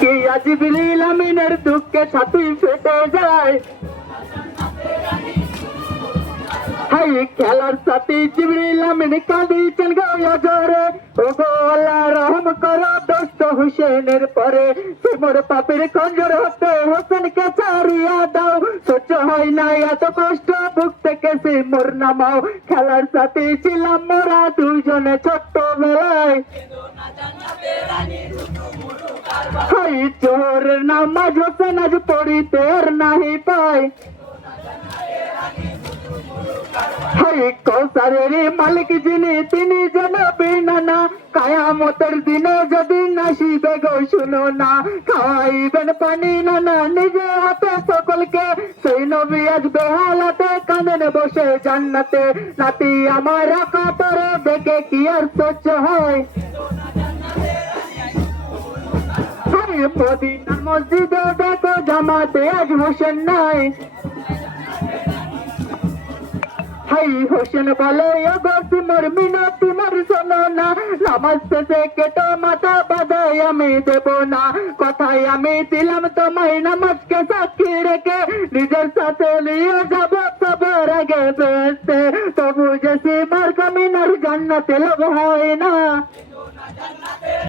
কি জিবরিল আমিনের দুঃখে ছাতি ফেটে যায়। হাই খেলার সাথী জিবরিল আমিন কাঁদিছেন গো জোরে, ও গো আল্লাহ রহম করো দোস্ত হুসেনের পরে। মোর পাপের খঞ্জর হতে হোসেনকে ছাড়িয়া দাও, সহ্য হয় না এত কষ্ট বুক থেকে সে মোর নামাও। খেলার সাথী ছিলাম মোরা দুজনে ছোট্টবেলায়, হাই জোহরের নামাজ হোসেন আজ পড়িতে আর নাহি পায়। হাই কৌসারের মালিক যিনি তিনি যেন বিনানা, কায়ামতের দিনে যদি নাসিবে গো শুনো না। খাওয়াইবেন পানি নানা নিজে হাতে সকলকে, সেই নবী আজ বেহালাতে কাঁদেন বসে জান্নাতে। নাতি আমার কাপড়ে দেখে কি আর সহ্য হয়। হাই মদিনার মসজিদে দেখো জামাতে আজ হোসেন নাই। হাই হোসেন বলে ও গো তোমার মিনতি মোর শোনো না, নামাজ শেষে কেটো মাথা বাঁধাই আমি দেব না। কথাই আমি দিলাম তোমায় নামাজকে সাক্ষী রেখে, নিজের সাথে নিয়ে যাব সবার আগে বেসতে। তবু যে সীমার কামিনার জান্নাতে লাভ হয় না।